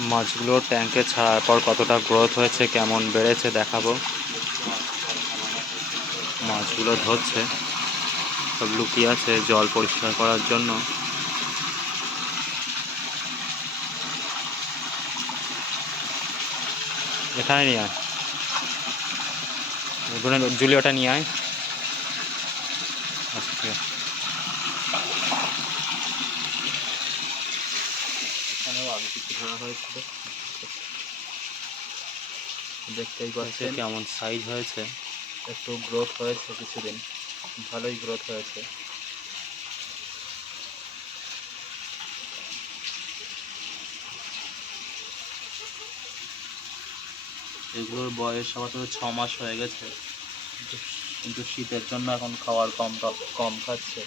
মাছগুলো ট্যাঙ্কে ছাড়ার পর কতটা গ্রোথ হয়েছে, কেমন বেড়েছে দেখাবো। মাছগুলো ধরছে, সব লুকিয়ে আছে জল পরিষ্কার করার জন্য। এখানে নিয়ে আয়। ওখানে জুলি ওটা নিয়ে আয়। আচ্ছা আগে কিছু ধরা হয়েছিল। দেখতেই পাচ্ছেন। কেমন সাইজ হয়েছে। একটু গ্রোথ হয়েছে কিছুদিন। ভালোই গ্রোথ হয়েছে। এগুলোর বয়স আপাতত ছ মাস হয়ে গেছে। কিন্তু- কিন্তু শীতের জন্য এখন খাওয়ার কম কম খাচ্ছে।